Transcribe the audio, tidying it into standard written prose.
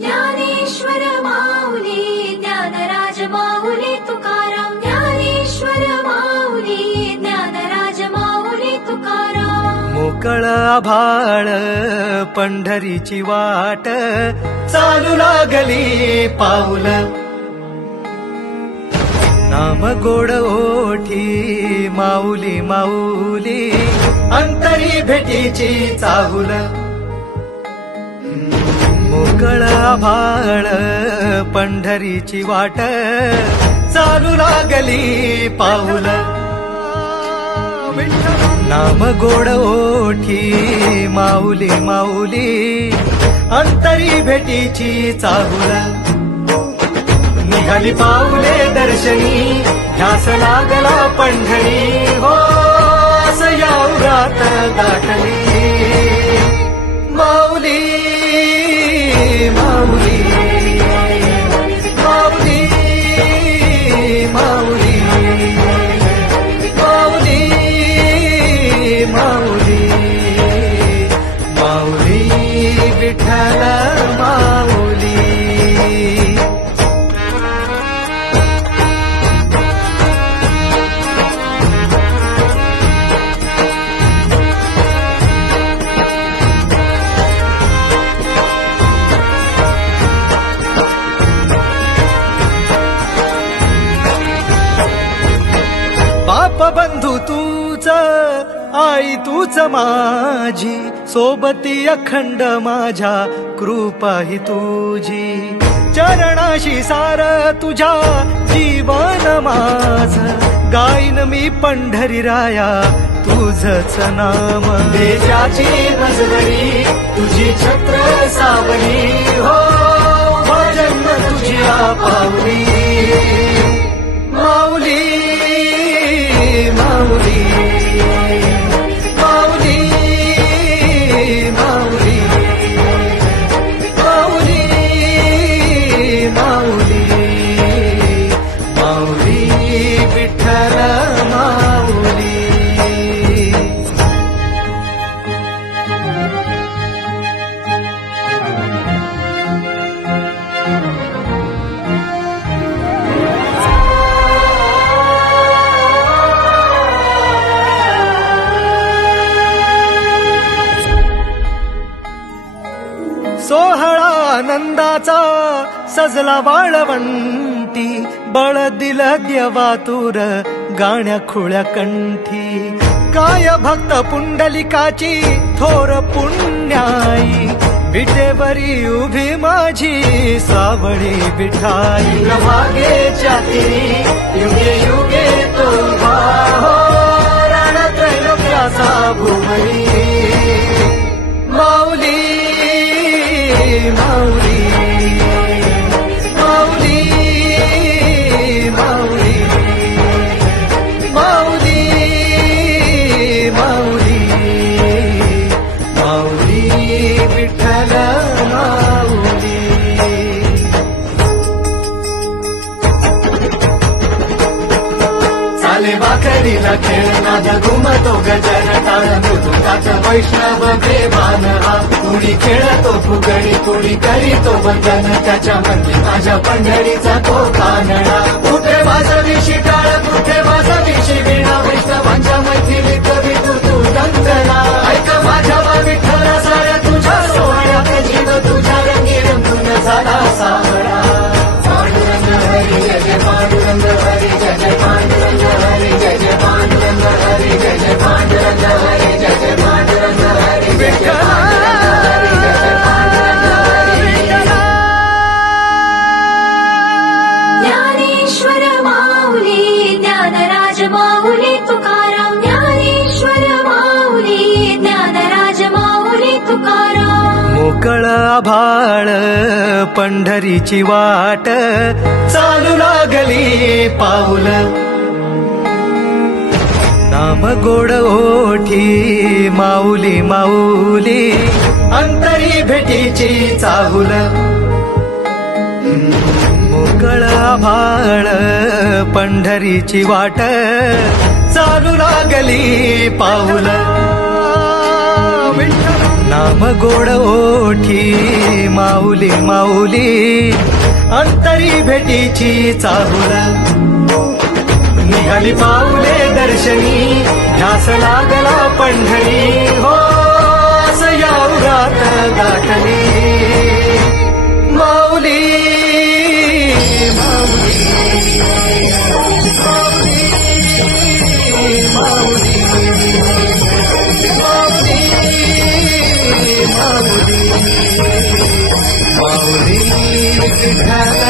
ज्ञानेश्वर माऊली ज्ञानराज माऊली तुकाराम ज्ञानेश्वर माऊली ज्ञानराज माऊली तुकाराम मोकळ आभाळ पंढरीची वाट चालू लागली पाऊल नाम गोड ओठी माऊली माऊली अंतरी भेटीची चाहुल मोकळ आभाळ पंढरीची वाट चालू लागली पाऊल नाम गोड ओठी माऊली माऊली अंतरी भेटीची चाहुल निघाली पाऊले दर्शनी ध्यास लागला पंढरी हो असं या उरात गाठली माऊली माऊली माऊली माऊली माऊली माऊली माऊली विठ्ठल माऊली बाप बंधू तूच आई तूच माझी सोबती अखंड माझ्या कृपा ही तुझी चरणाशी सार तुझ्या जीवन माझ गाईन मी पंढरी राया तुझच नाम देशाची मजवरी तुझी छत्र सावली हो जन्म तुझ्या पावली माऊली माऊली माऊली माऊली माऊली माऊली माऊली विठ्ठल माऊली सोहळा आनंदाचा सजला वाळवंटी बळ दिलं देवातूर गाण्या खुळ्या कंठी काय भक्त पुंडलिकाची थोर पुण्याई विटेवरी उभी माझी सावळी विठाई प्रभागेच्या तिरी युगे युगे तो उभा हो रणत्रैलोक्याचा भुवरी माऊली माऊली माऊली माऊली माऊली माऊली माऊली विठ्ठल माऊली चाले भाकरीला खेळ नाद घुमतो गजर ताळ मृदुंगाचा वैष्णव देवान हा कुणी खेळतो फुगडी कुणी करीतो वंदन त्याच्या मध्ये माझ्या पंढरीचा तो कानडा कुठे वाजवी शिटाळ कुठे वाजवी शिवीणा वैष्णवांच्या मैथिलीत विठू तू दंगला ऐक माझ्या विठ्ठला साऱ्या तुझ्या सोहळ्यात जीव तुझ्या रंगी रंगून झाला सावळा पांडुरंग हरी जय जय पांडुरंग हरी जय जय पांडुरंग हरी जय जय पांडुरंग हरी जय जय पांडुरंग हरी जय जय पांडुरंग हरी जय जय ज्ञानेश्वर माऊली ज्ञानराज माऊली तुकाराम ज्ञानेश्वर माऊली ज्ञानराज माऊली तुकाराम मोकळ आभाळ पंढरीची वाट चालू लागली पाऊल नाम गोड ओठी माऊली माऊली अंतरी भेटीची चाहुल मोकळ आभाळ पंढरीची वाट चालू लागली पाऊल नाम गोड ओठी माऊली माऊली माऊली अंतरी भेटीची चाहुल निघाली पाऊले दर्शनी ध्यास लागला पंढरी हो असं या उरात गाठली माऊली माऊली माऊली माऊली माऊली माऊली माऊली विठ्ठल